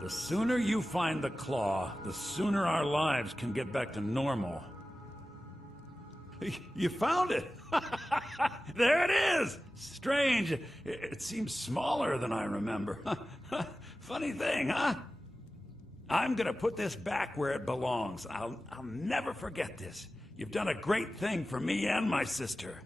The sooner you find the claw, the sooner our lives can get back to normal. You found it! There it is! Strange. It seems smaller than I remember. Funny thing, huh? I'm gonna put this back where it belongs. I'll never forget this. You've done a great thing for me and my sister.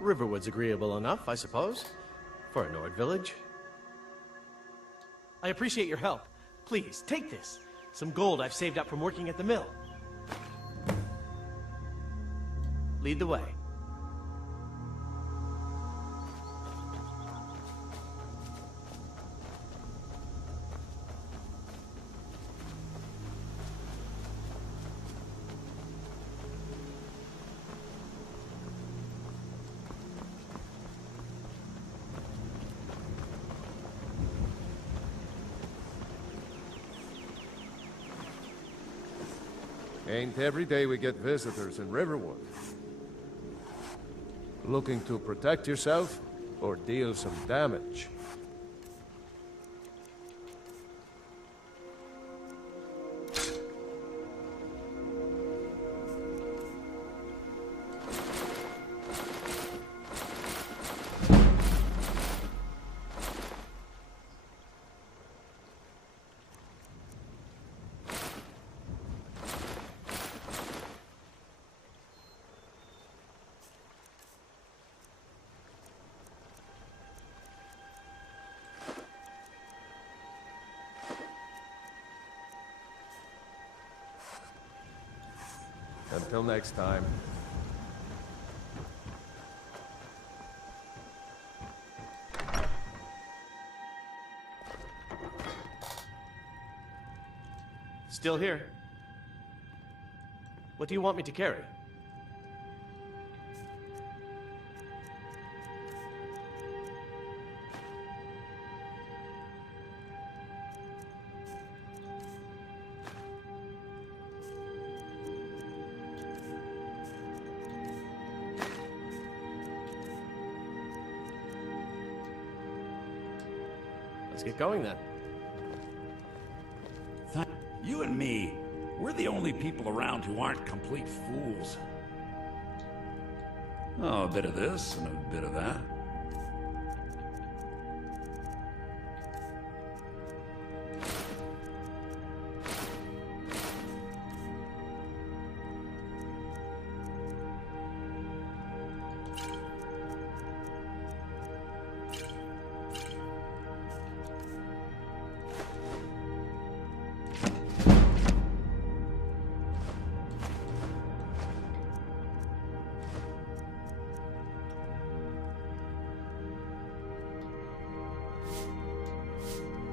Riverwood's agreeable enough, I suppose, for a Nord village. I appreciate your help. Please, take this. Some gold I've saved up from working at the mill. Lead the way. Ain't every day we get visitors in Riverwood. Looking to protect yourself or deal some damage? Until next time. Still here. What do you want me to carry? Let's get going then. You and me, we're the only people around who aren't complete fools. Oh, a bit of this and a bit of that.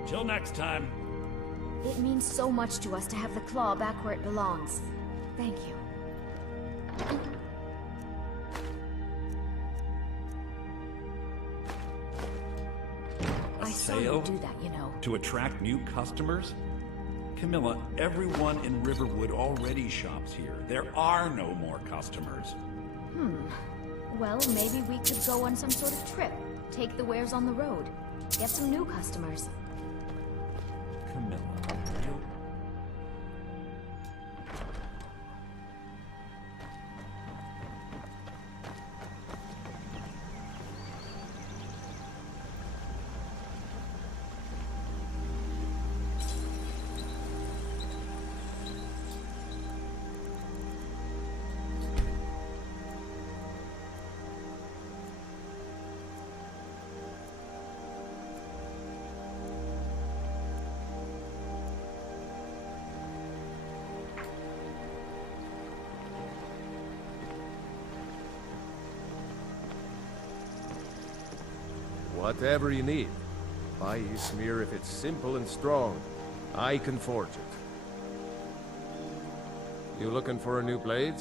Till next time. It means so much to us to have the claw back where it belongs. Thank you. I saw you do that, you know. To attract new customers? Camilla, everyone in Riverwood already shops here. There are no more customers. Well, maybe we could go on some sort of trip. Take the wares on the road. Get some new customers. Camilla, you... Whatever you need. Buy Ysmir if it's simple and strong. I can forge it. You looking for a new blade?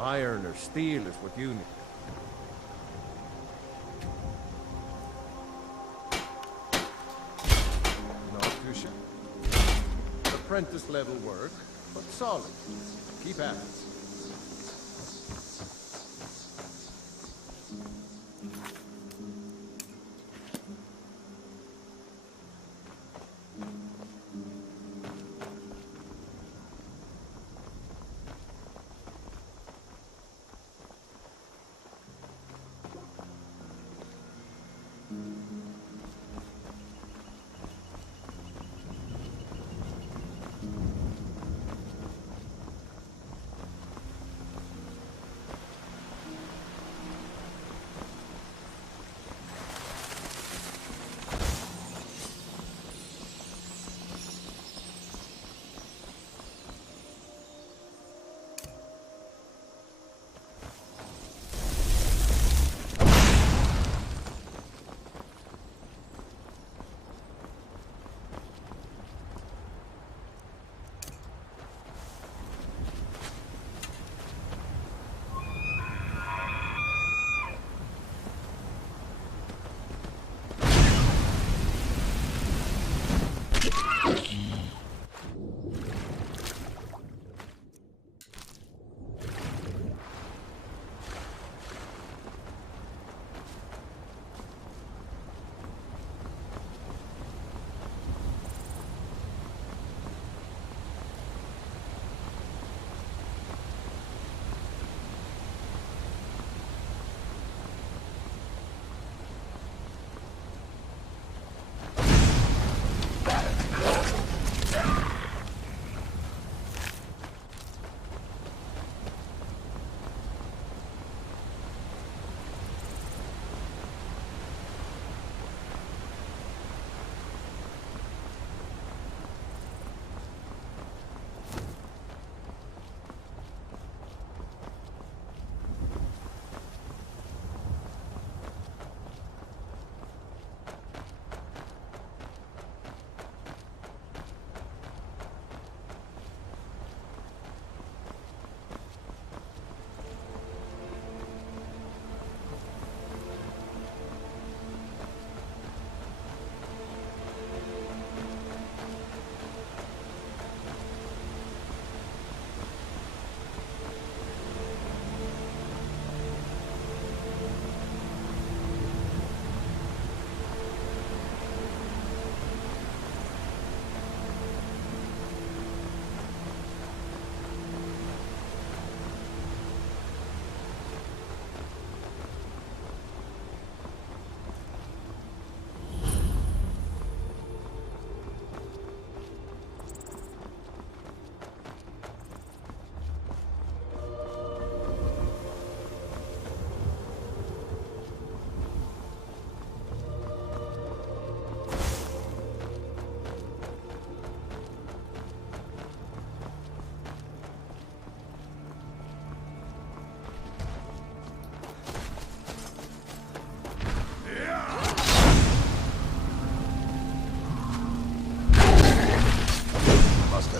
Iron or steel is what you need. Not too sure. Apprentice level work, but solid. Keep at it.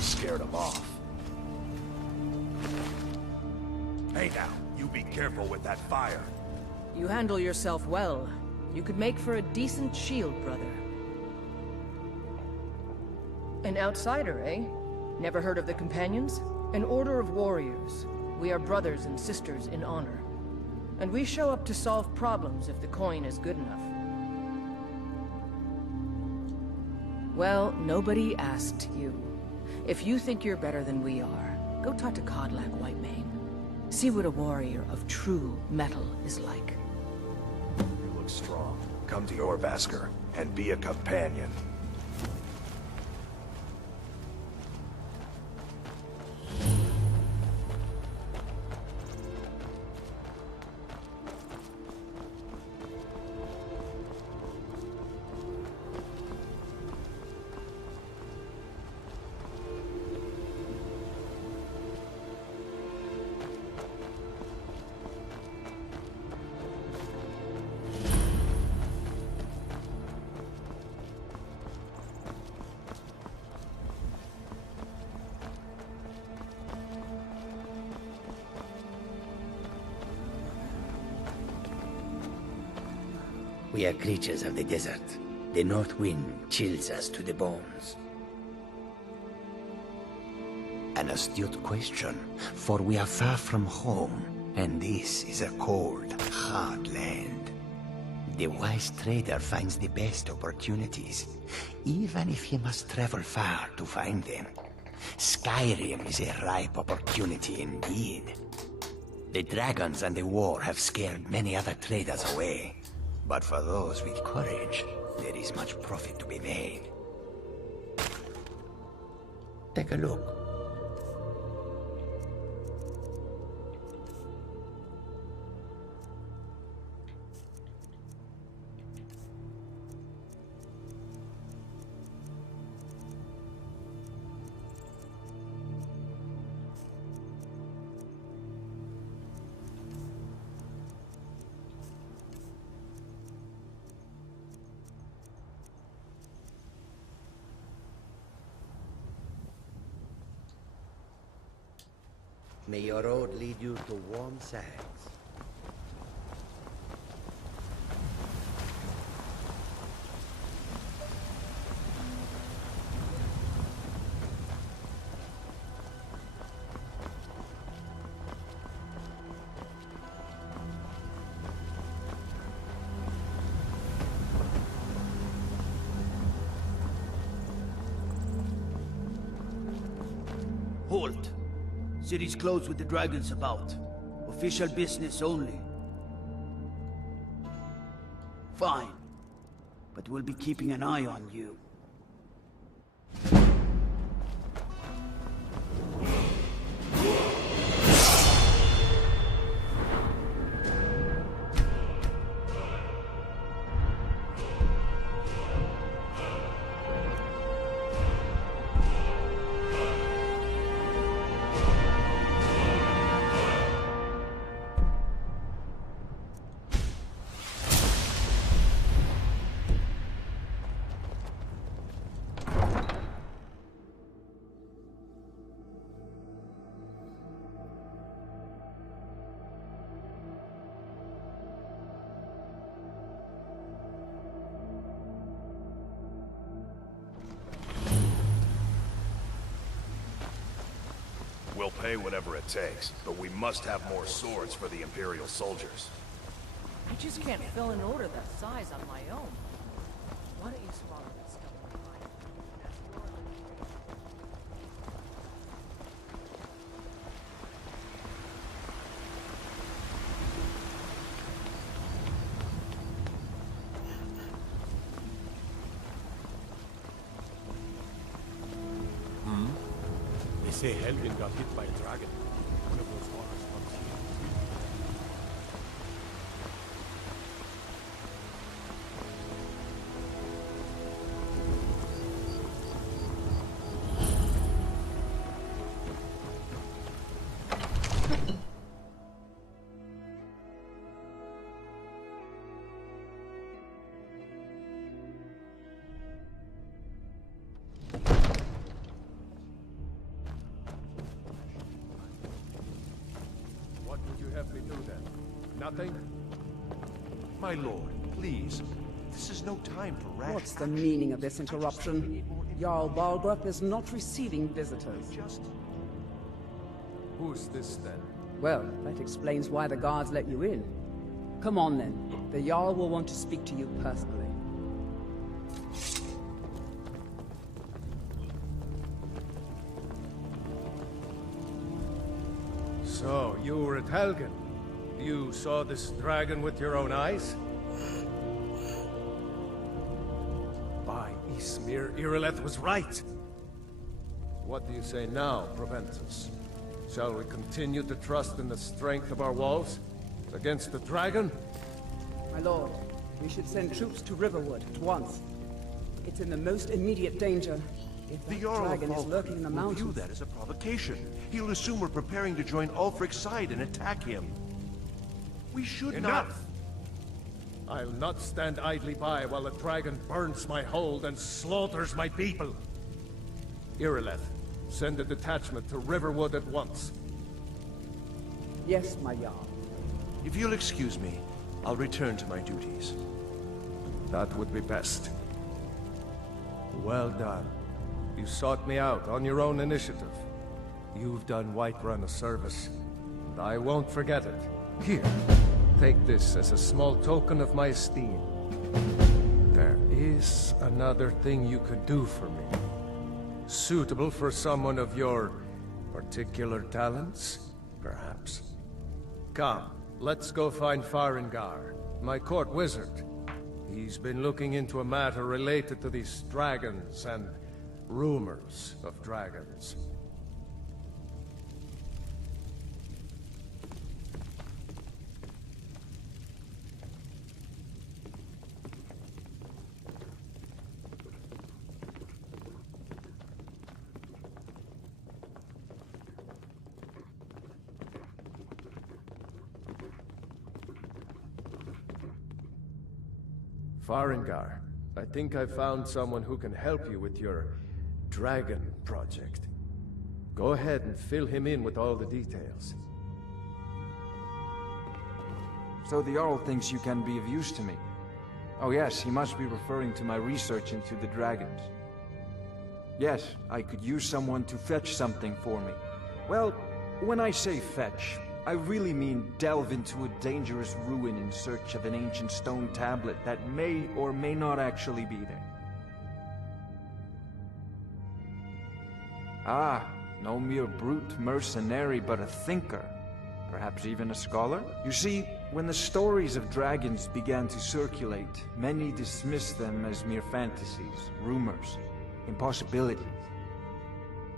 Scared him off. Hey now, you be careful with that fire. You handle yourself well. You could make for a decent shield, brother. An outsider, eh? Never heard of the Companions? An order of warriors. We are brothers and sisters in honor. And we show up to solve problems if the coin is good enough. Well, nobody asked you. If you think you're better than we are, go talk to Codlac Whitemane. See what a warrior of true metal is like. You look strong. Come to your Vasker, and be a companion. We are creatures of the desert. The north wind chills us to the bones. An astute question, for we are far from home, and this is a cold, hard land. The wise trader finds the best opportunities, even if he must travel far to find them. Skyrim is a ripe opportunity indeed. The dragons and the war have scared many other traders away. But for those with courage, there is much profit to be made. Take a look. May your road lead you to warm sands. Halt! City's closed with the dragons about. Official business only. Fine. But we'll be keeping an eye on you. We'll pay whatever it takes, but we must have more swords for the Imperial soldiers. I just can't fill an order that size on my own. Why don't you swallow this stuff in your mind? They say Helvin got hit by a dragon. One of those waters comes here. What would you have me do then? Nothing? My lord, please. This is no time for rash What's the meaning of this interruption? Jarl Balgrup is not receiving visitors. Who's this then? Well, that explains why the guards let you in. Come on then. The Jarl will want to speak to you personally. So, you were at Helgen. You saw this dragon with your own eyes? By Ysmir, Irileth was right. What do you say now, Proventus? Shall we continue to trust in the strength of our walls against the dragon? My lord, we should send troops to Riverwood at once. It's in the most immediate danger. If that dragon is lurking in the mountains... will view that as a provocation. He'll assume we're preparing to join Ulfric's side and attack him. We should not... Enough! I'll not stand idly by while the dragon burns my hold and slaughters my people. Irileth, send a detachment to Riverwood at once. Yes, my Jarl. If you'll excuse me, I'll return to my duties. That would be best. Well done. You sought me out on your own initiative. You've done Whiterun a service, and I won't forget it. Here, take this as a small token of my esteem. There is another thing you could do for me. Suitable for someone of your particular talents, perhaps. Come, let's go find Farengar, my court wizard. He's been looking into a matter related to these dragons and rumors of dragons. Farengar, I think I found someone who can help you with your dragon project. Go ahead and fill him in with all the details. So the Jarl thinks you can be of use to me. Oh yes, he must be referring to my research into the dragons. Yes, I could use someone to fetch something for me. Well, when I say fetch, I really mean delve into a dangerous ruin in search of an ancient stone tablet that may or may not actually be there. Ah, no mere brute mercenary, but a thinker. Perhaps even a scholar? You see, when the stories of dragons began to circulate, many dismissed them as mere fantasies, rumors, impossibilities.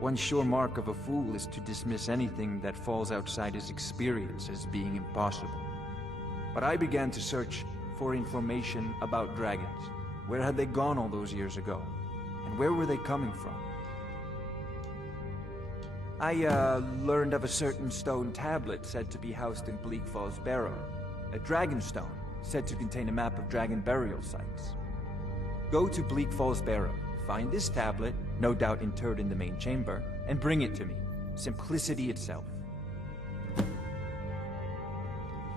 One sure mark of a fool is to dismiss anything that falls outside his experience as being impossible. But I began to search for information about dragons. Where had they gone all those years ago? And where were they coming from? I learned of a certain stone tablet said to be housed in Bleak Falls Barrow. A dragon stone, said to contain a map of dragon burial sites. Go to Bleak Falls Barrow, find this tablet, no doubt interred in the main chamber, and bring it to me. Simplicity itself.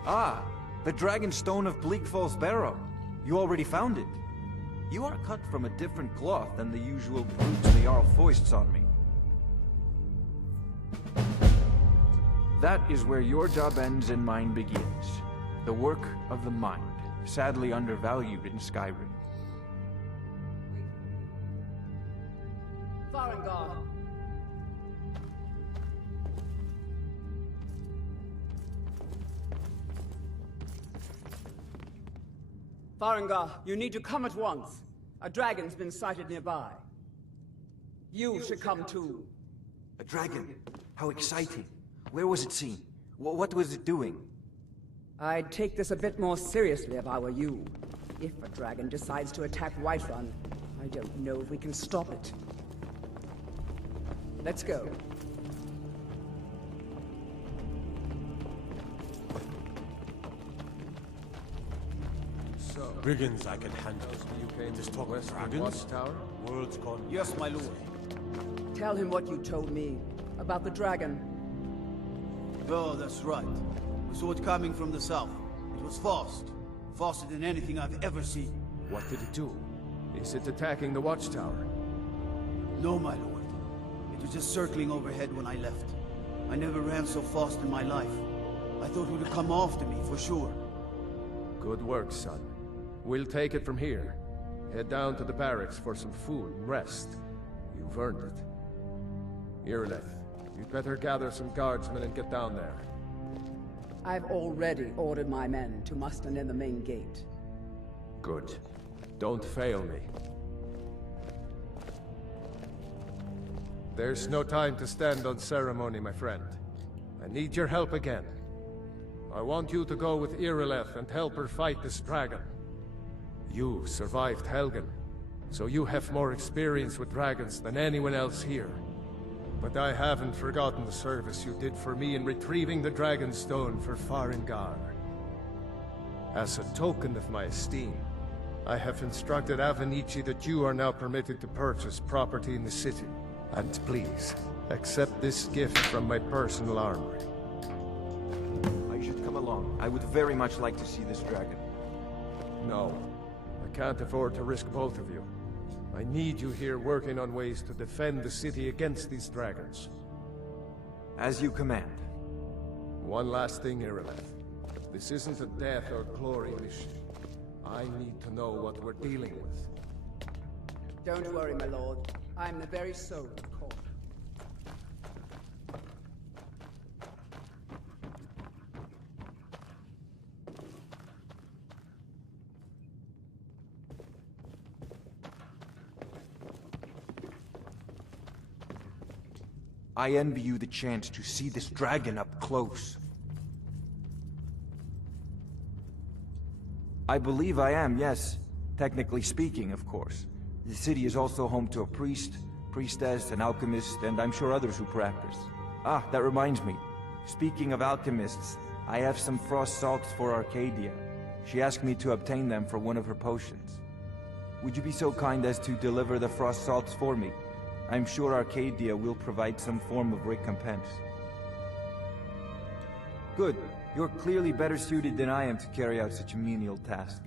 Ah, the dragon stone of Bleak Falls Barrow. You already found it. You are cut from a different cloth than the usual brutes the Jarl foists on me. That is where your job ends and mine begins. The work of the mind, sadly undervalued in Skyrim. Farengar! Farengar, you need to come at once. A dragon's been sighted nearby. You should come too. A dragon? How exciting. Where was it seen? What was it doing? I'd take this a bit more seriously if I were you. If a dragon decides to attack Whiterun, I don't know if we can stop it. Let's go. So, Brigands I can handle. you came Just to talk West dragons? Watchtower? World's gone. Yes, my lord. Tell him what you told me about the dragon. Oh, that's right. We saw it coming from the south. It was fast. Faster than anything I've ever seen. What did it do? Is it attacking the Watchtower? No, my lord. It was just circling overhead when I left. I never ran so fast in my life. I thought he would come after me, for sure. Good work, son. We'll take it from here. Head down to the barracks for some food and rest. You've earned it. Irileth, you'd better gather some guardsmen and get down there. I've already ordered my men to muster near the main gate. Good. Don't fail me. There's no time to stand on ceremony, my friend. I need your help again. I want you to go with Irileth and help her fight this dragon. You survived Helgen, so you have more experience with dragons than anyone else here. But I haven't forgotten the service you did for me in retrieving the Dragon Stone for Farengar. As a token of my esteem, I have instructed Avenici that you are now permitted to purchase property in the city. And please, accept this gift from my personal armory. I should come along. I would very much like to see this dragon. No. I can't afford to risk both of you. I need you here working on ways to defend the city against these dragons. As you command. One last thing, Irileth. This isn't a death or glory mission. I need to know what we're dealing with. Don't worry, my lord. I'm the very soul of the court. I envy you the chance to see this dragon up close. I believe I am, yes. Technically speaking, of course. The city is also home to a priest, priestess, an alchemist, and I'm sure others who practice. Ah, that reminds me. Speaking of alchemists, I have some frost salts for Arcadia. She asked me to obtain them for one of her potions. Would you be so kind as to deliver the frost salts for me? I'm sure Arcadia will provide some form of recompense. Good. You're clearly better suited than I am to carry out such a menial task.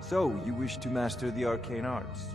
So, you wish to master the arcane arts?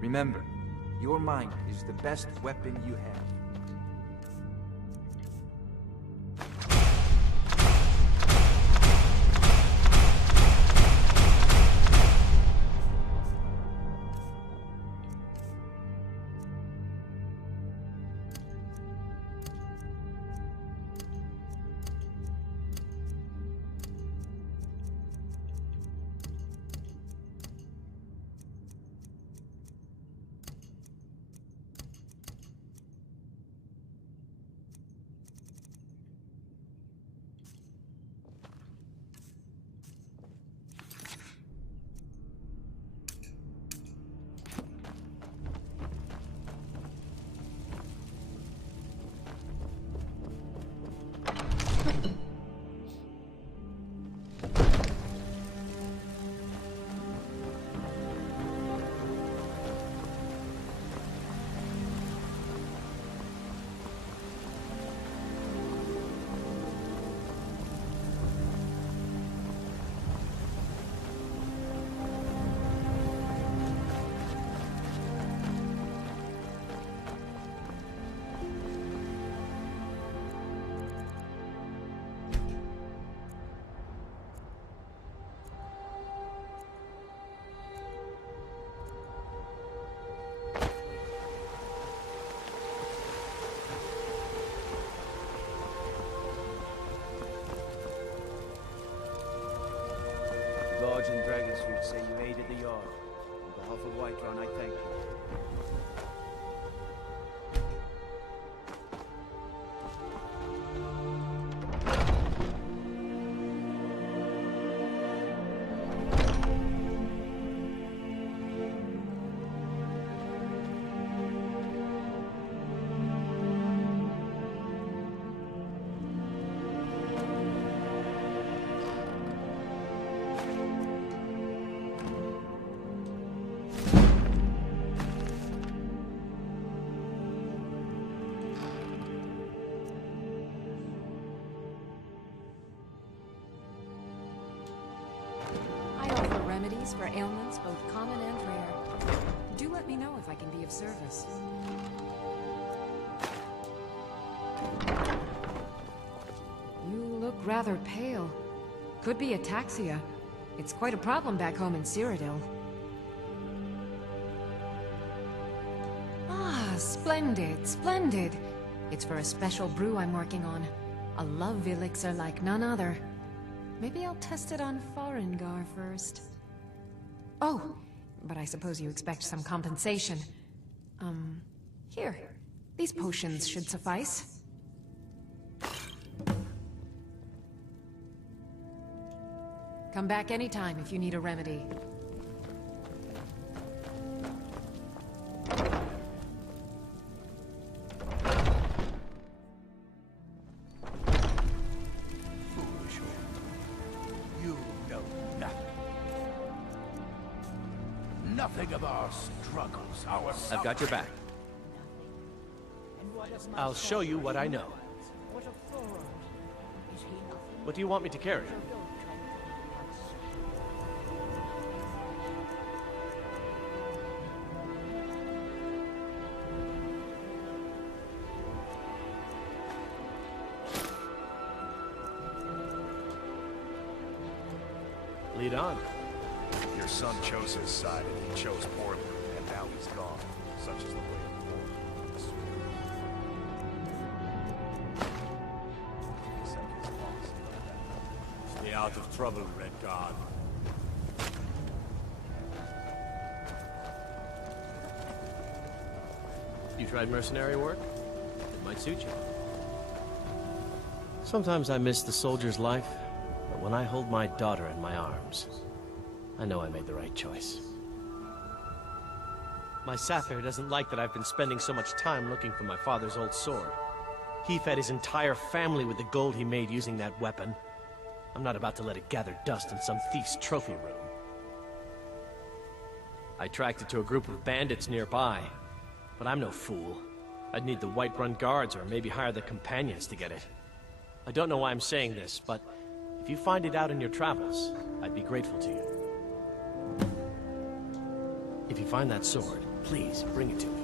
Remember, your mind is the best weapon you have. Guards in Dragon Street say you aided the Yard. The powerful Whiterun, I thank you. Remedies for ailments both common and rare. Do let me know if I can be of service. You look rather pale. Could be ataxia. It's quite a problem back home in Cyrodiil. Ah, splendid, splendid. It's for a special brew I'm working on. A love elixir like none other. Maybe I'll test it on Farengar first. Oh, but I suppose you expect some compensation. Here. These potions should suffice. Come back anytime if you need a remedy. Nothing of our struggles, our I've got your back. I'll show you what I know. What do you want me to carry? Lead on. Your son chose his side, and he chose poorly, and now he's gone. Such is the way of war. Stay out of trouble, Red Guard. You tried mercenary work? It might suit you. Sometimes I miss the soldier's life, but when I hold my daughter in my arms, I know I made the right choice. My Sapphire doesn't like that I've been spending so much time looking for my father's old sword. He fed his entire family with the gold he made using that weapon. I'm not about to let it gather dust in some thief's trophy room. I tracked it to a group of bandits nearby, but I'm no fool. I'd need the Whiterun guards or maybe hire the companions to get it. I don't know why I'm saying this, but if you find it out in your travels, I'd be grateful to you. If you find that sword, please bring it to me.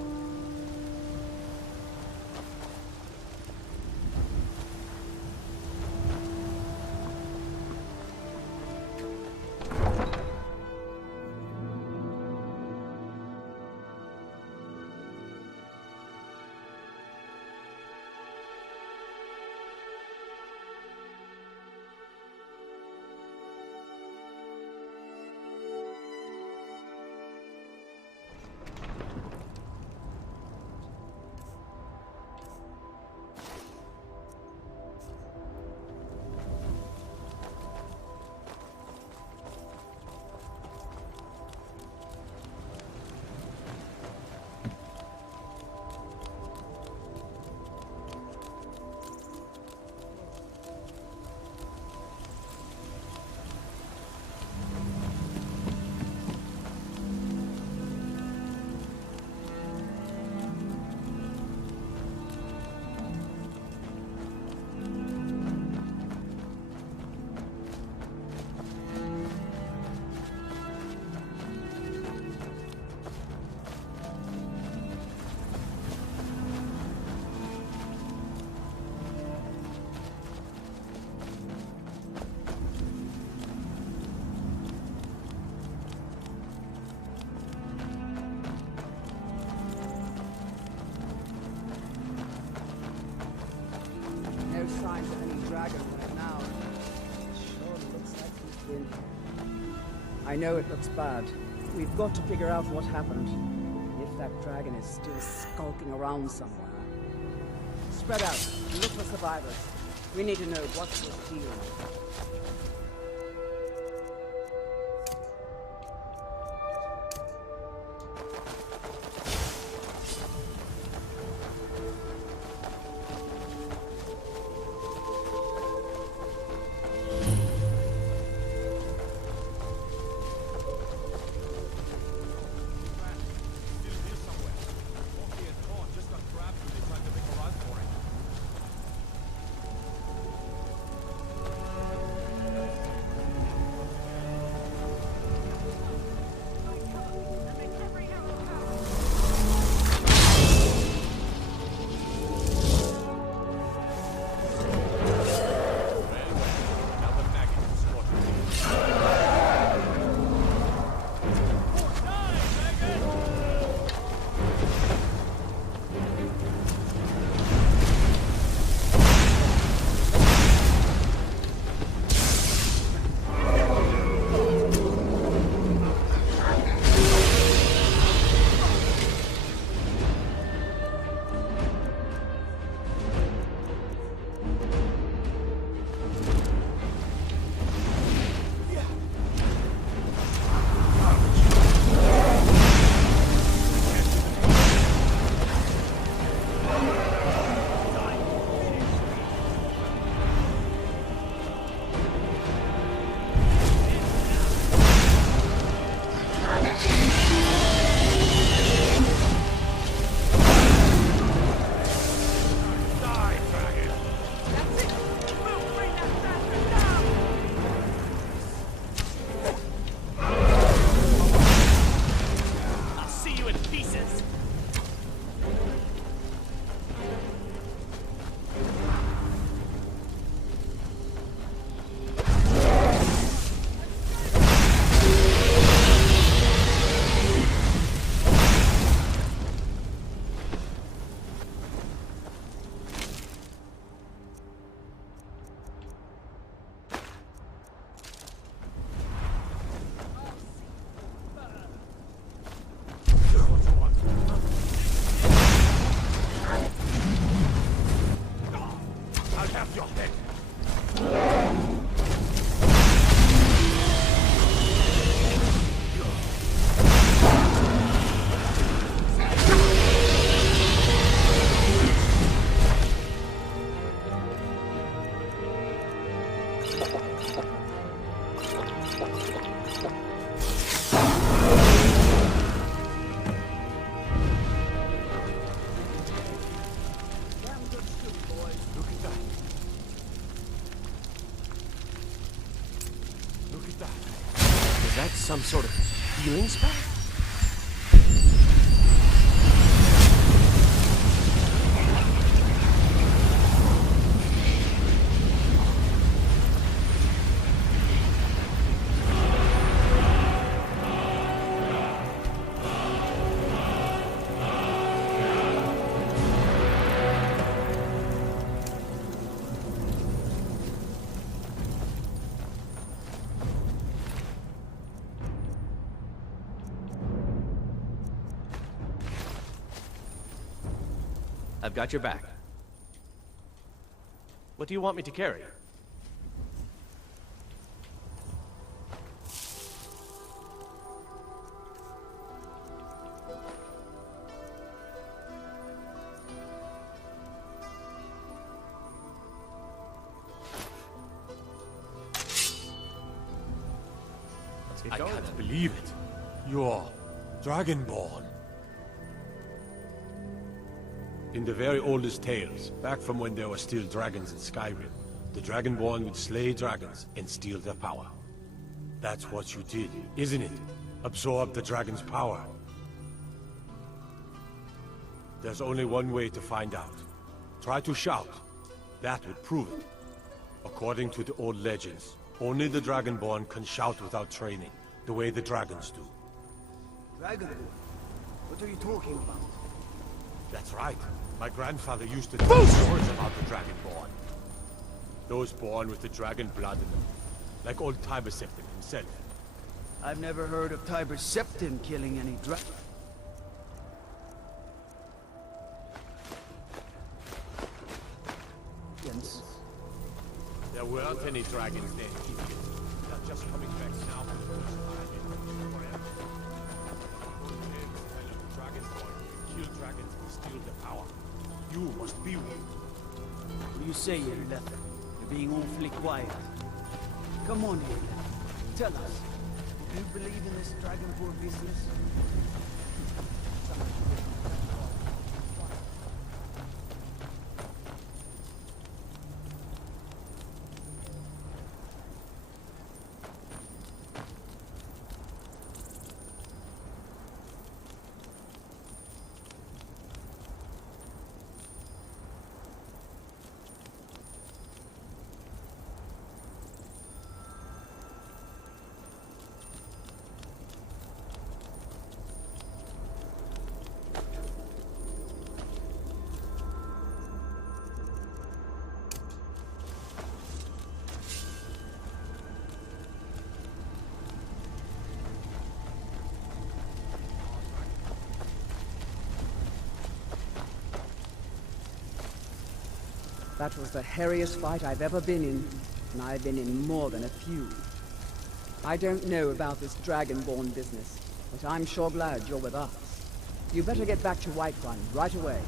Signs of any dragon right now. It sure looks like he's been here. I know it looks bad. We've got to figure out what happened. If that dragon is still skulking around somewhere. Spread out. Look for survivors. We need to know what's the deal. Some sort of healing spell? I've got your back. What do you want me to carry? Let's get going. I can't believe it. You're Dragonborn. In the very oldest tales, back from when there were still dragons in Skyrim, the Dragonborn would slay dragons and steal their power. That's what you did, isn't it? Absorb the dragon's power. There's only one way to find out. Try to shout. That would prove it. According to the old legends, only the Dragonborn can shout without training, the way the dragons do. Dragonborn? What are you talking about? That's right. My grandfather used to tell stories about the Dragonborn. Those born with the dragon blood in them. Like old Tiberseptim himself. I've never heard of Tiber Septim killing any dragons. There weren't any dragons then, idiot. They're just coming back now for the first time in forever. Dragonborn kill dragons and steal their power. You must be one. What do you say here, Lether? You're being awfully quiet. Come on here, Lether. Tell us. Do you believe in this Dragonborn business? That was the hairiest fight I've ever been in, and I've been in more than a few. I don't know about this Dragonborn business, but I'm sure glad you're with us. You better get back to Whiterun right away.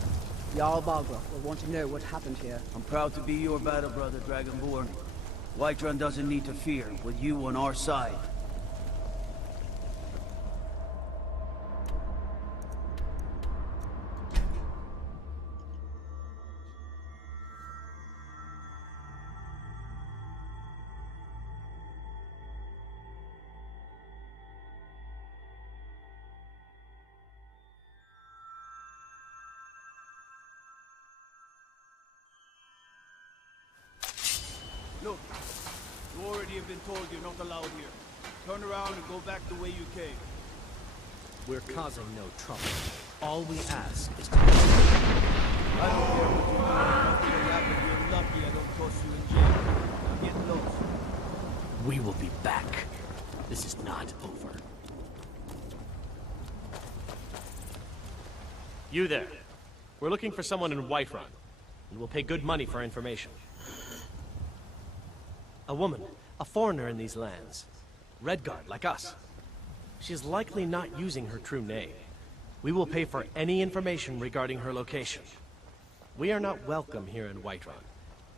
Jarl Balgruuf will want to know what happened here. I'm proud to be your battle brother, Dragonborn. Whiterun doesn't need to fear, with you on our side. Look, you already have been told you're not allowed here. Turn around and go back the way you came. We're causing no trouble. All we ask is to... I don't care what you do. After you happen, you're lucky I don't toss you in jail. Now get lost. We will be back. This is not over. You there. We're looking for someone in Whiterun, and we'll pay good money for information. A woman, a foreigner in these lands. Redguard, like us. She's likely not using her true name. We will pay for any information regarding her location. We are not welcome here in Whiterun,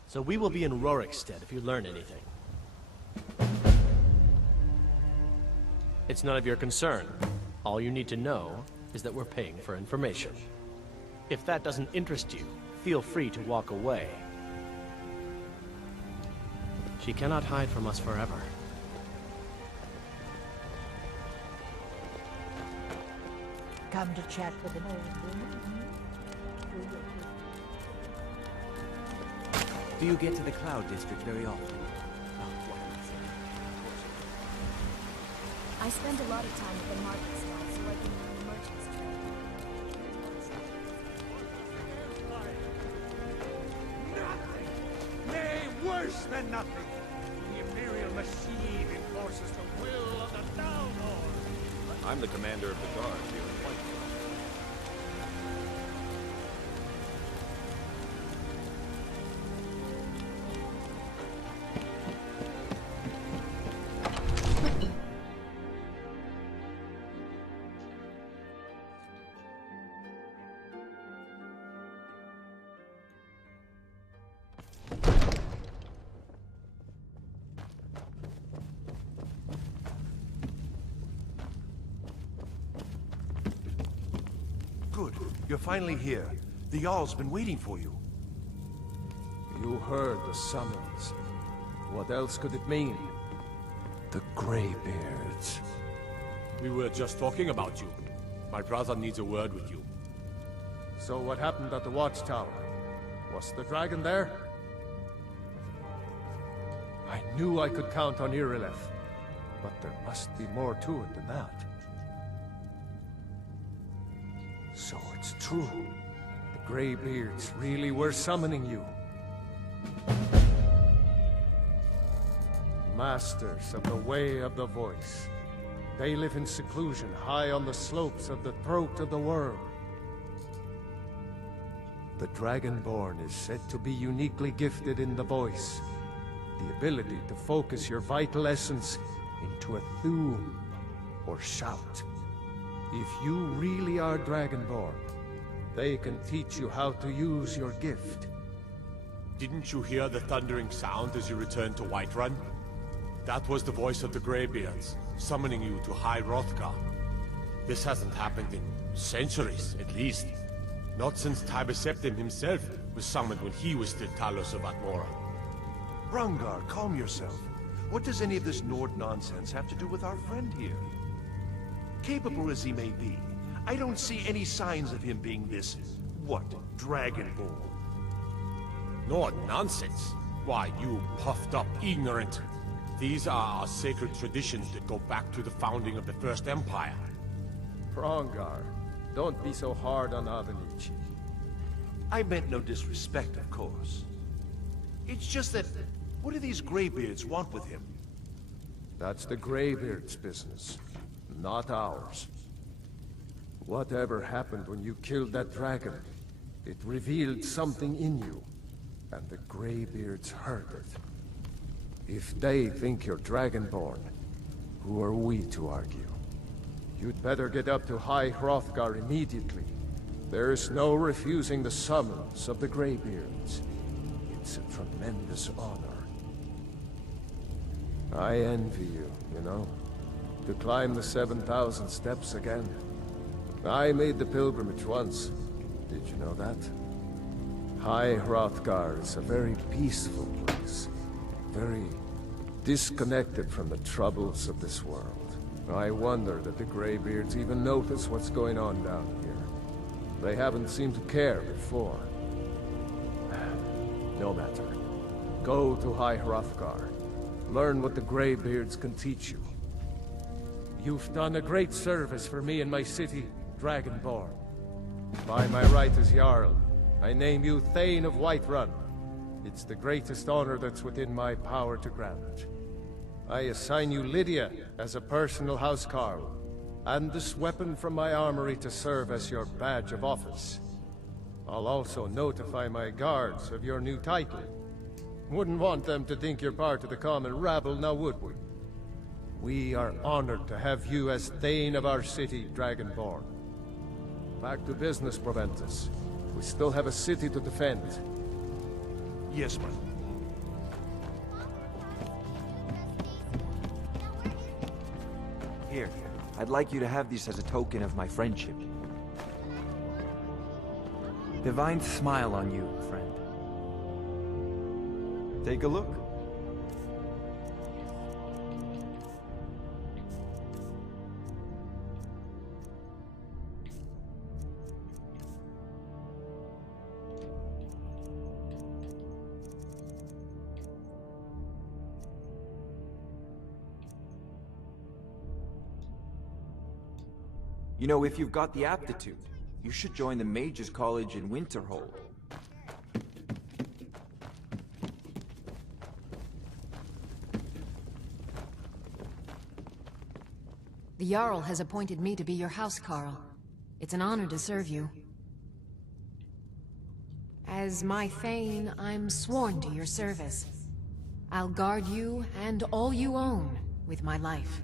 so we will be in Rorikstead if you learn anything. It's none of your concern. All you need to know is that we're paying for information. If that doesn't interest you, feel free to walk away. She cannot hide from us forever. Come to chat with an old woman? Do you get to the Cloud District very often? I spend a lot of time at the market stall so I can learn the merchant's trade. Nothing! Nay, worse than nothing! The Imperial machine enforces the will of the Down Lord! I'm the commander of the guard here in Whiterun. Good. You're finally here. The Jarl's been waiting for you. You heard the summons. What else could it mean? The Greybeards. We were just talking about you. My brother needs a word with you. So what happened at the Watchtower? Was the dragon there? I knew I could count on Irileth, but there must be more to it than that. So it's true. The Greybeards really were summoning you. Masters of the Way of the Voice. They live in seclusion, high on the slopes of the throat of the world. The Dragonborn is said to be uniquely gifted in the voice, the ability to focus your vital essence into a thum, or shout. If you really are Dragonborn, they can teach you how to use your gift. Didn't you hear the thundering sound as you returned to Whiterun? That was the voice of the Greybeards, summoning you to High Hrothgar. This hasn't happened in centuries, at least. Not since Tiber Septim himself was summoned when he was still Talos of Atmora. Hrongar, calm yourself. What does any of this Nord nonsense have to do with our friend here? Capable as he may be, I don't see any signs of him being this, what, Dragonborn? Nord nonsense? Why, you puffed up ignorant. These are our sacred traditions that go back to the founding of the First Empire. Hrongar, don't be so hard on Avenici. I meant no disrespect, of course. It's just that, what do these Greybeards want with him? That's the Greybeards' business, not ours. Whatever happened when you killed that dragon, it revealed something in you, and the Greybeards heard it. If they think you're Dragonborn, who are we to argue? You'd better get up to High Hrothgar immediately. There's no refusing the summons of the Greybeards. It's a tremendous honor. I envy you, you know, to climb the 7,000 steps again. I made the pilgrimage once. Did you know that? High Hrothgar is a very peaceful place. Very disconnected from the troubles of this world. I wonder that the Greybeards even notice what's going on down here. They haven't seemed to care before. No matter. Go to High Hrothgar. Learn what the Greybeards can teach you. You've done a great service for me and my city, Dragonborn. By my right as Jarl, I name you Thane of Whiterun. It's the greatest honor that's within my power to grant. I assign you Lydia as a personal housecarl, and this weapon from my armory to serve as your badge of office. I'll also notify my guards of your new title. Wouldn't want them to think you're part of the common rabble, now would we? We are honored to have you as Thane of our city, Dragonborn. Back to business, Proventus. We still have a city to defend. Yes, my lord. Here, I'd like you to have these as a token of my friendship. Divine smile on you, friend. Take a look. You know, if you've got the aptitude, you should join the Mages College in Winterhold. The Jarl has appointed me to be your housecarl. It's an honor to serve you. As my Thane, I'm sworn to your service. I'll guard you and all you own with my life.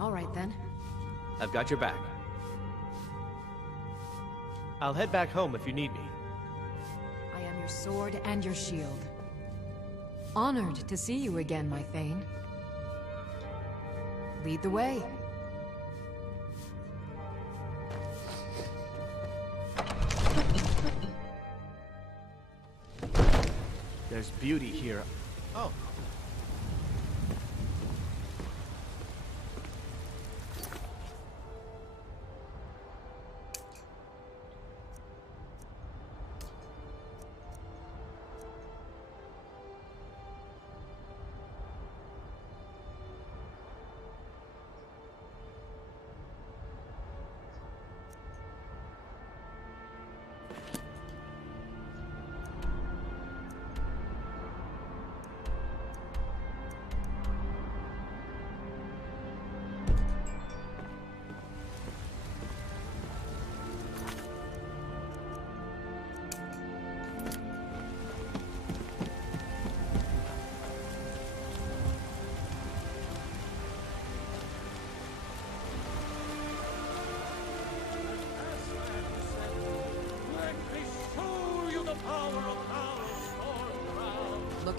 All right, then. I've got your back. I'll head back home if you need me. I am your sword and your shield. Honored to see you again, my Thane. Lead the way. There's beauty here. Oh.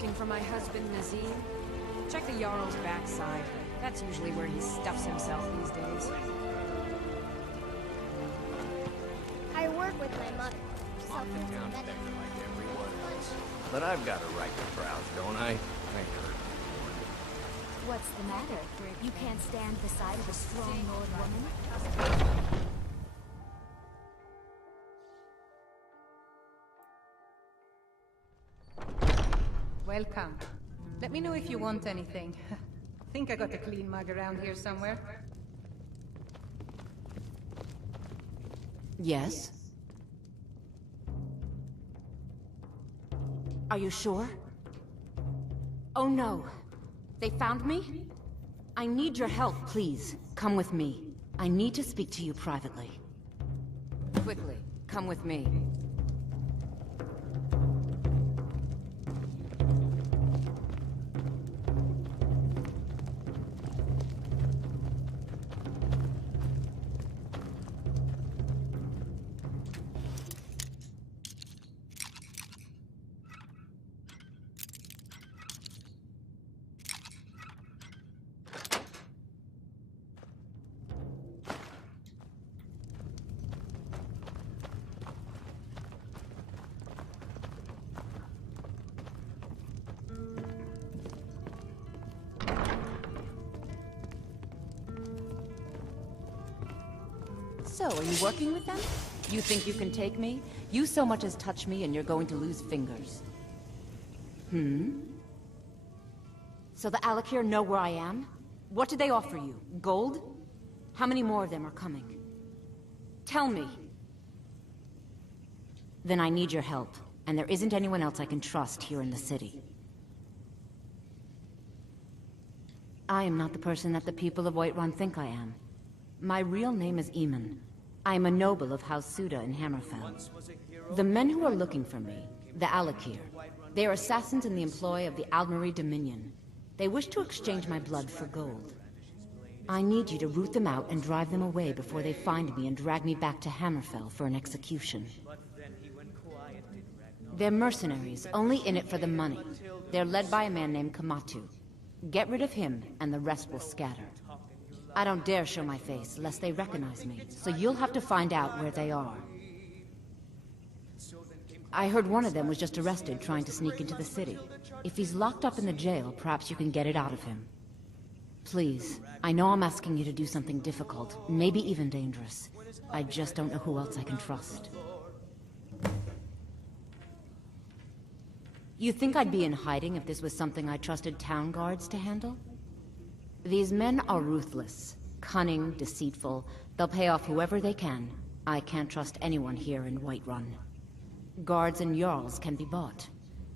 looking for my husband, Nazim? Check the Jarl's backside. That's usually where he stuffs himself these days. I work with my mother. Self-employed. But I've got a right to browse, don't I? What's the matter? You can't stand the sight of a strong old woman? Welcome. Let me know if you want anything. Think I got a clean mug around here somewhere. Yes? Are you sure? Oh no. They found me? I need your help, please. Come with me. I need to speak to you privately. Quickly, come with me. So, are you working with them? You think you can take me? You so much as touch me and you're going to lose fingers. So the Alakir know where I am? What did they offer you? Gold? How many more of them are coming? Tell me. Then I need your help, and there isn't anyone else I can trust here in the city. I am not the person that the people of Whiterun think I am. My real name is Eamon. I am a noble of House Suda in Hammerfell. The men who are looking for me, the Alakir, they are assassins in the employ of the Aldmeri Dominion. They wish to exchange my blood for gold. I need you to root them out and drive them away before they find me and drag me back to Hammerfell for an execution. They're mercenaries, only in it for the money. They're led by a man named Kamatu. Get rid of him, and the rest will scatter. I don't dare show my face, lest they recognize me, so you'll have to find out where they are. I heard one of them was just arrested trying to sneak into the city. If he's locked up in the jail, perhaps you can get it out of him. Please, I know I'm asking you to do something difficult, maybe even dangerous. I just don't know who else I can trust. You think I'd be in hiding if this was something I trusted town guards to handle? These men are ruthless, cunning, deceitful. They'll pay off whoever they can. I can't trust anyone here in Whiterun. Guards and Jarls can be bought.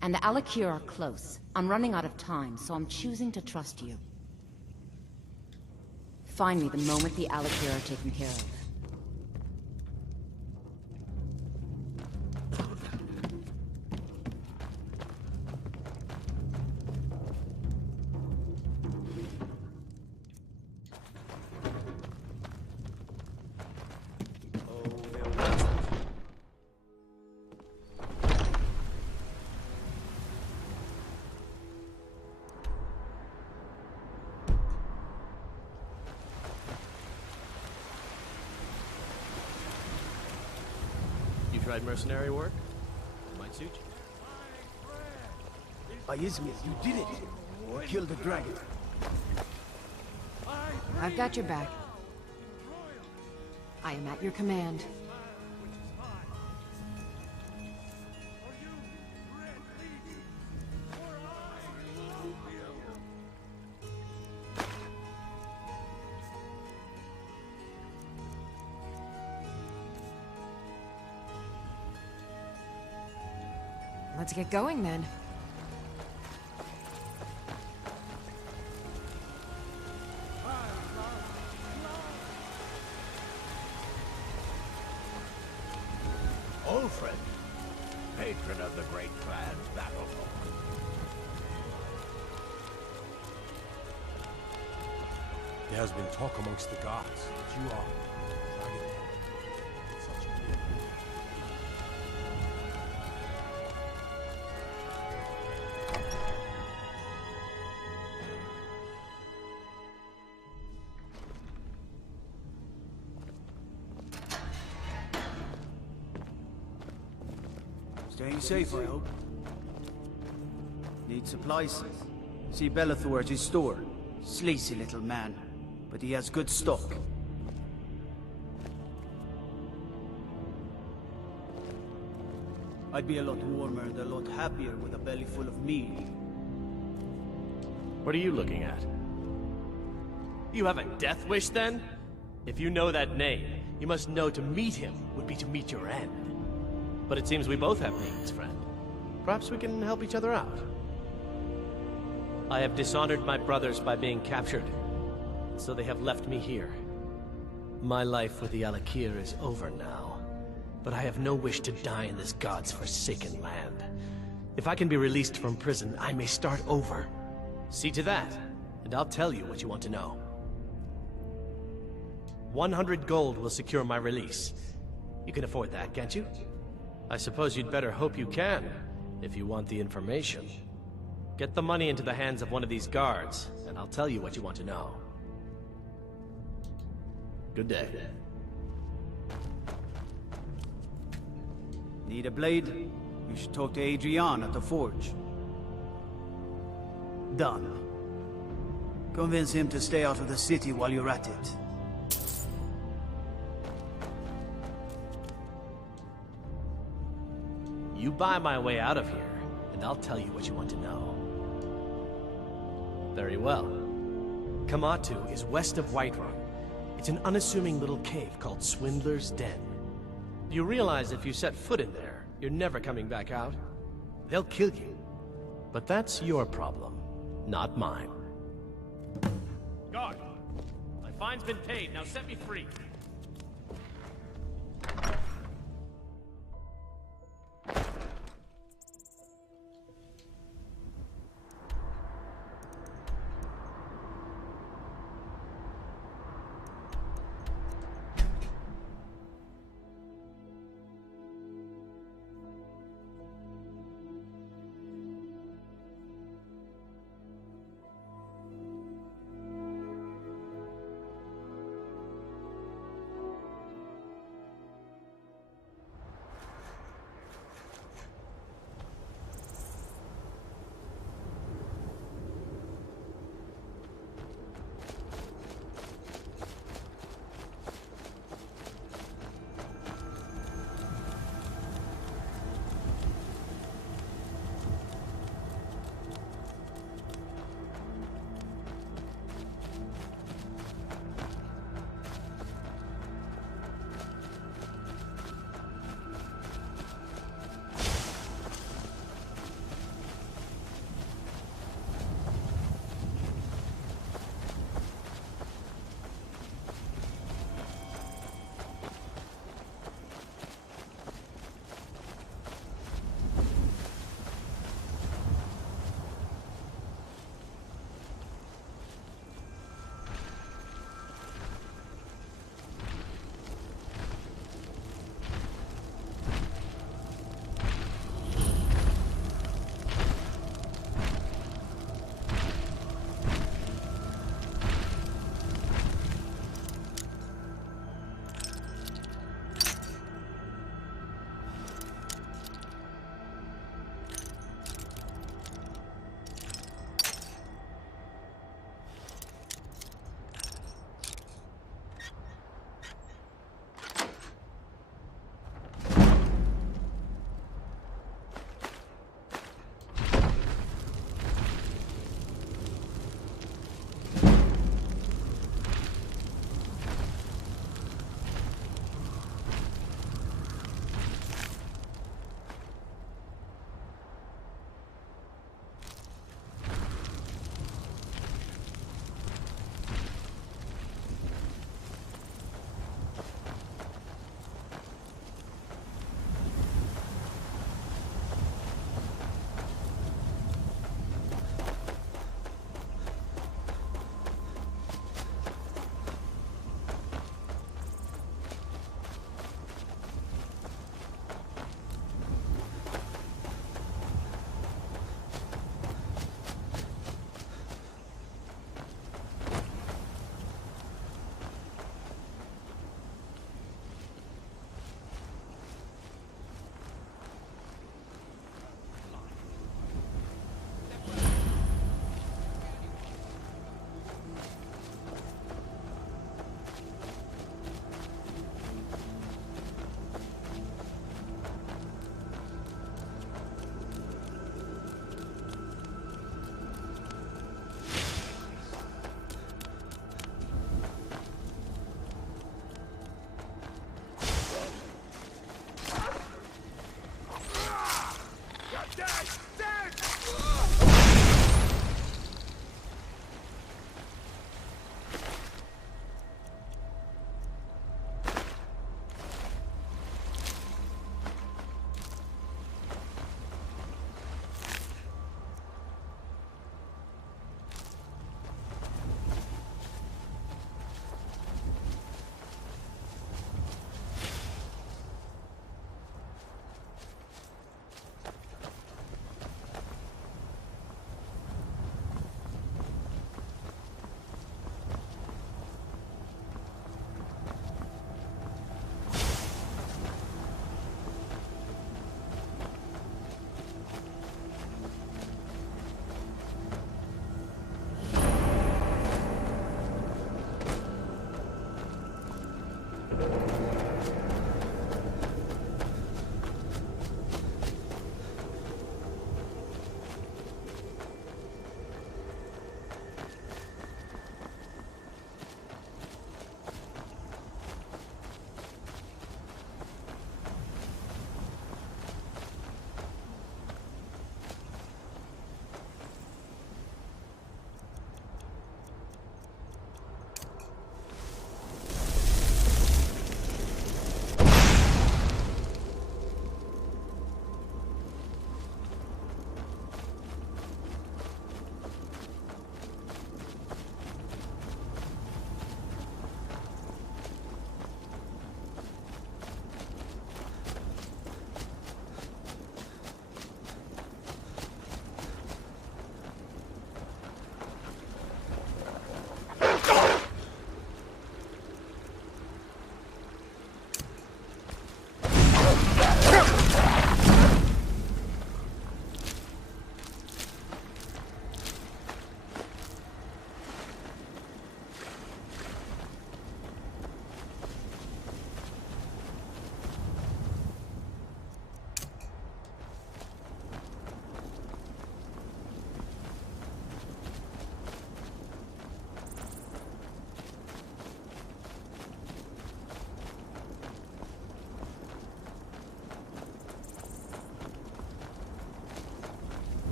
And the Alakir are close. I'm running out of time, so I'm choosing to trust you. Find me the moment the Alakir are taken care of. Tried mercenary work? It might suit you. Izmir, you did it! You killed the dragon. I've got your back. I am at your command. Let's get going then. Old friend, patron of the great clan's battle. There has been talk amongst the gods that you are dragon. Such a gift. Staying safe, I hope. Need supplies? See Belethor at his store. Sleazy little man, but he has good stock. I'd be a lot warmer and a lot happier with a belly full of meat. What are you looking at? You have a death wish, then? If you know that name, you must know to meet him would be to meet your end. But it seems we both have needs, friend. Perhaps we can help each other out. I have dishonored my brothers by being captured, so they have left me here. My life with the Alakir is over now, but I have no wish to die in this god's forsaken land. If I can be released from prison, I may start over. See to that, and I'll tell you what you want to know. 100 gold will secure my release. You can afford that, can't you? I suppose you'd better hope you can, if you want the information. Get the money into the hands of one of these guards, and I'll tell you what you want to know. Good day. Need a blade? You should talk to Adrian at the forge. Done. Convince him to stay out of the city while you're at it. You buy my way out of here, and I'll tell you what you want to know. Very well. Kamatu is west of Whiterun. It's an unassuming little cave called Swindler's Den. You realize if you set foot in there, you're never coming back out? They'll kill you. But that's your problem, not mine. Guard! My fine's been paid, now set me free.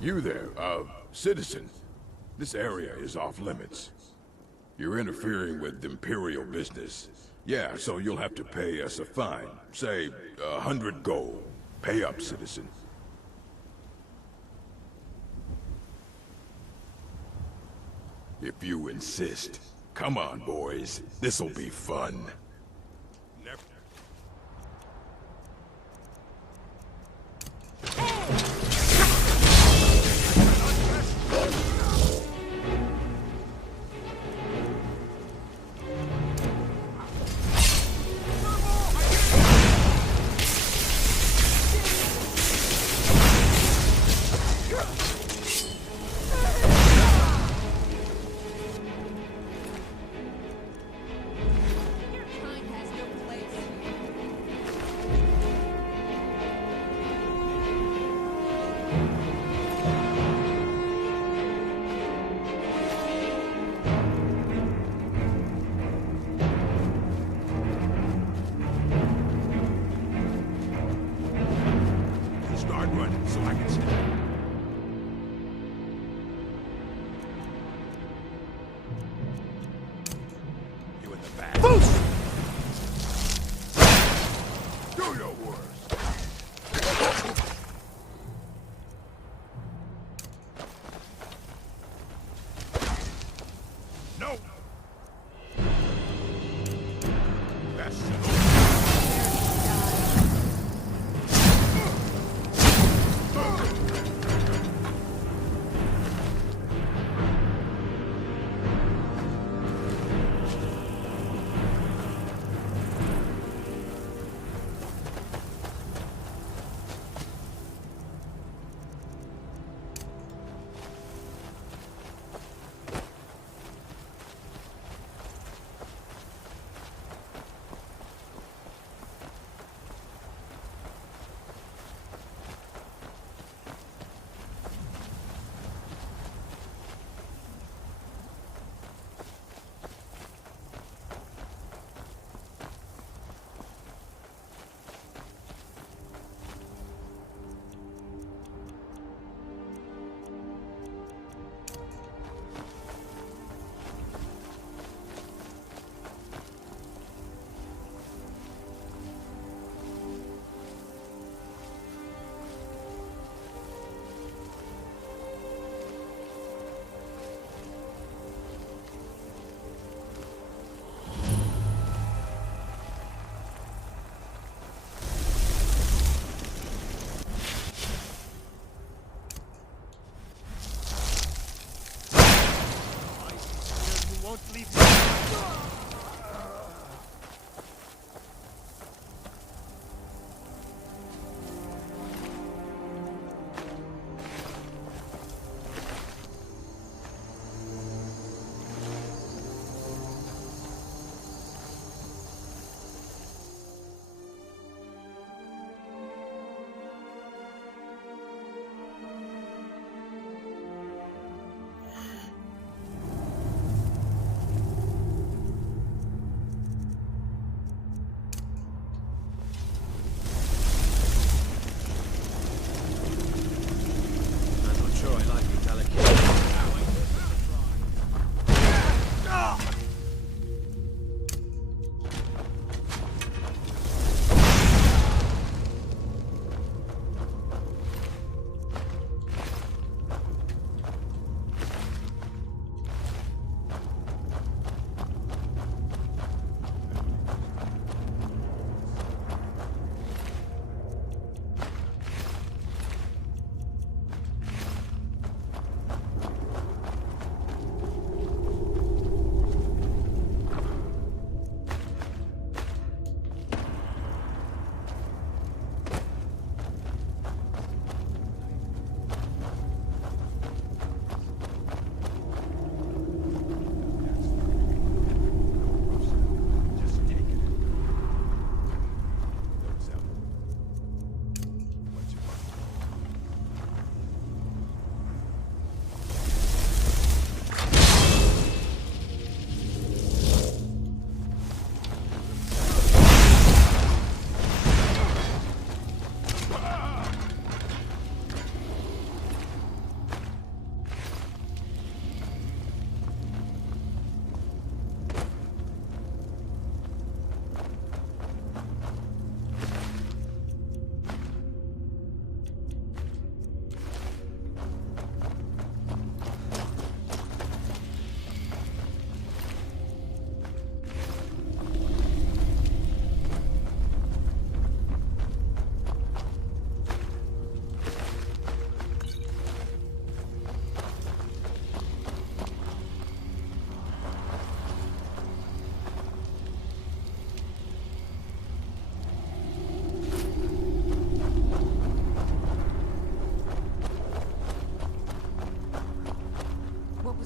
You there, citizen. This area is off limits. You're interfering with Imperial business. Yeah, so you'll have to pay us a fine. Say, 100 gold. Pay up, citizen. If you insist. Come on, boys. This'll be fun.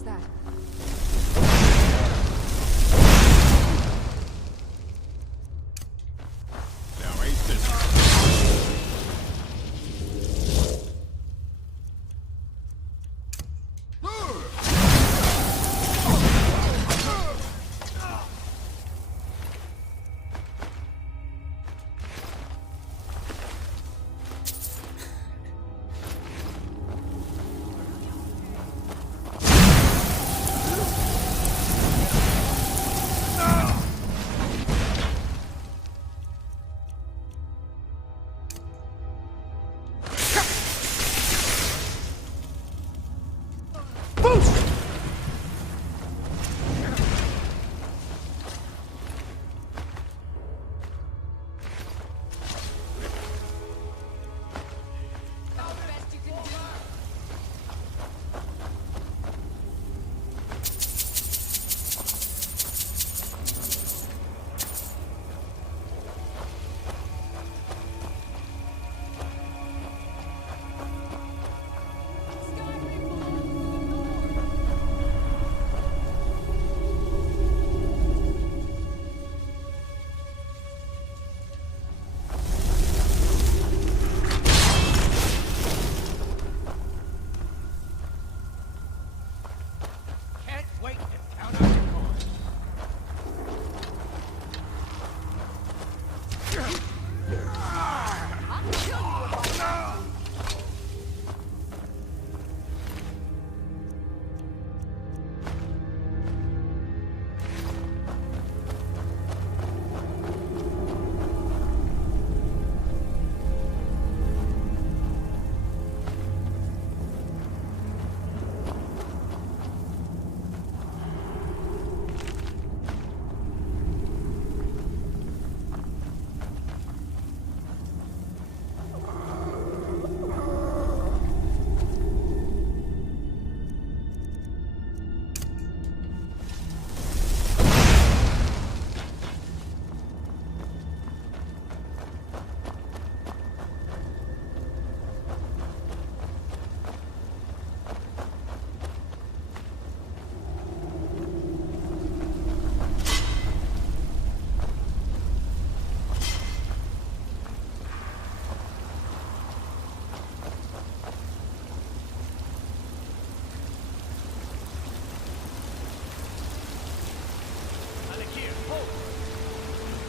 that? Now ain't this...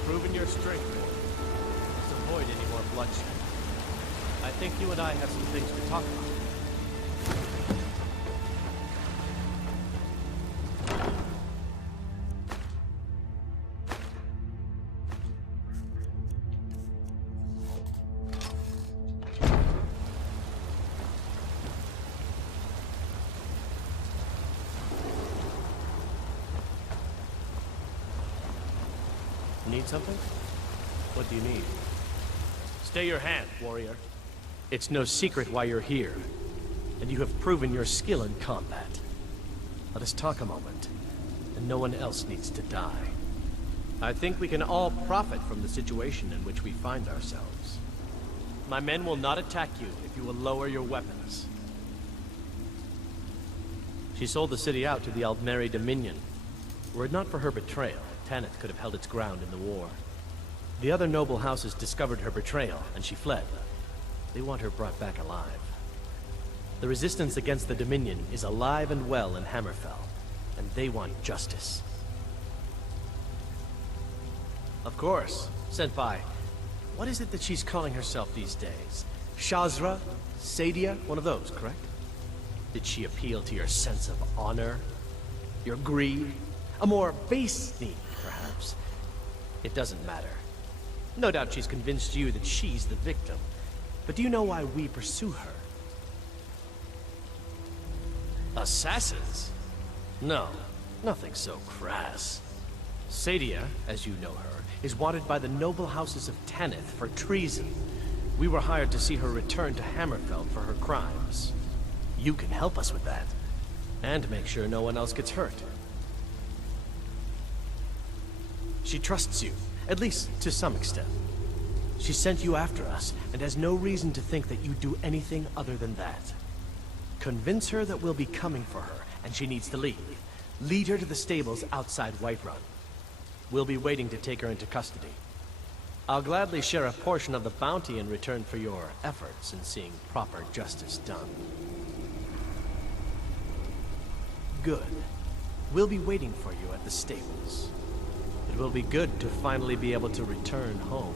Proven your strength. Let's avoid any more bloodshed. I think you and I have some things to talk about. Need something? What do you need? Stay your hand, warrior. It's no secret why you're here, and you have proven your skill in combat. Let us talk a moment, and no one else needs to die. I think we can all profit from the situation in which we find ourselves. My men will not attack you if you will lower your weapons. She sold the city out to the Aldmeri Dominion. Were it not for her betrayal, Tanith could have held its ground in the war. The other noble houses discovered her betrayal, and she fled. They want her brought back alive. The resistance against the Dominion is alive and well in Hammerfell, and they want justice. Of course, Senpai. What is it that she's calling herself these days? Shazra? Sadia? One of those, correct? Did she appeal to your sense of honor? Your greed? A more base need, perhaps? It doesn't matter. No doubt she's convinced you that she's the victim. But do you know why we pursue her? Assassins? No, nothing so crass. Sadia, as you know her, is wanted by the noble houses of Tanith for treason. We were hired to see her return to Hammerfell for her crimes. You can help us with that, and make sure no one else gets hurt. She trusts you, at least to some extent. She sent you after us, and has no reason to think that you'd do anything other than that. Convince her that we'll be coming for her, and she needs to leave. Lead her to the stables outside Whiterun. We'll be waiting to take her into custody. I'll gladly share a portion of the bounty in return for your efforts in seeing proper justice done. Good. We'll be waiting for you at the stables. It will be good to finally be able to return home.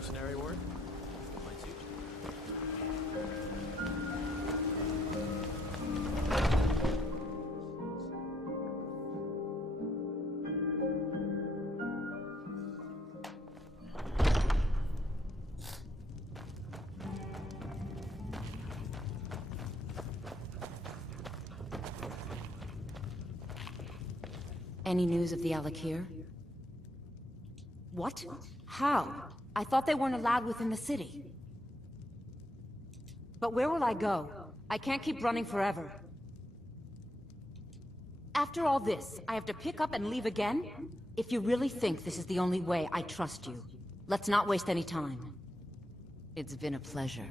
Mercenary work? Might suit Any news of the Alakir? What? How? I thought they weren't allowed within the city. But where will I go? I can't keep running forever. After all this, I have to pick up and leave again? If you really think this is the only way, I trust you. Let's not waste any time. It's been a pleasure.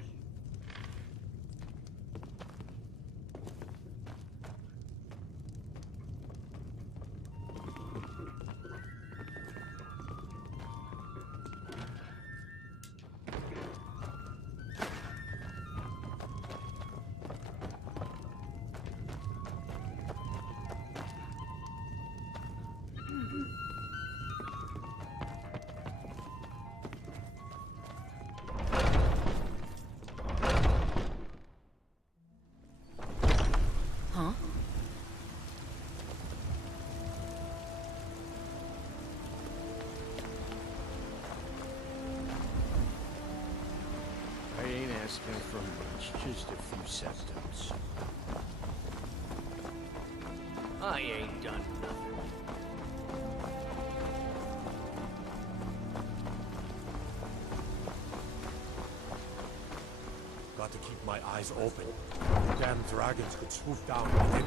asking for much, just a few seconds. I ain't done nothing. Got to keep my eyes open. The damn dragons could swoop down within.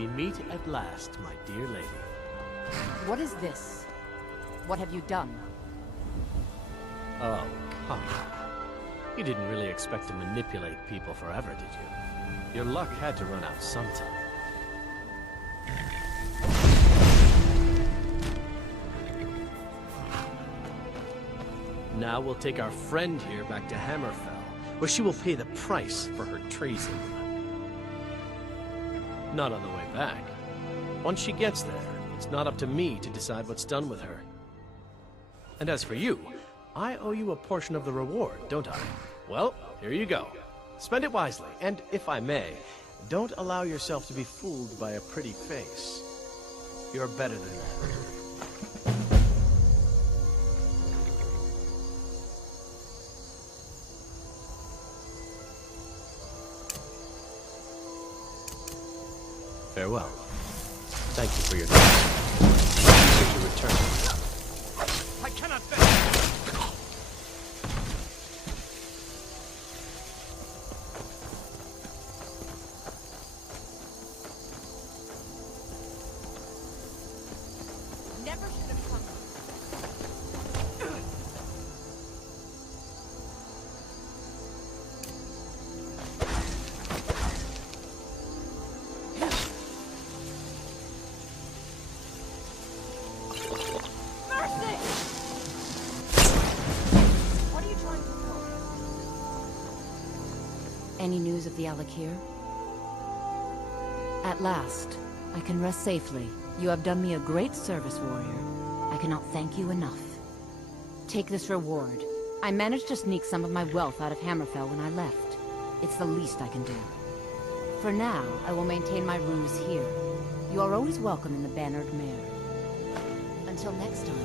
We meet at last, my dear lady. What is this? What have you done? Oh, come on. You didn't really expect to manipulate people forever, did you? Your luck had to run out sometime. Now we'll take our friend here back to Hammerfell, where she will pay the price for her treason. Not on the way back. Once she gets there, it's not up to me to decide what's done with her. And as for you, I owe you a portion of the reward, don't I? Well, here you go. Spend it wisely, and if I may, don't allow yourself to be fooled by a pretty face. You're better than that. Farewell. Thank you for your time. Eager to return. I cannot bear. Never should have come. Any news of the Alakir? At last, I can rest safely. You have done me a great service, warrior. I cannot thank you enough. Take this reward. I managed to sneak some of my wealth out of Hammerfell when I left. It's the least I can do. For now, I will maintain my ruse here. You are always welcome in the Bannered Mare. Until next time.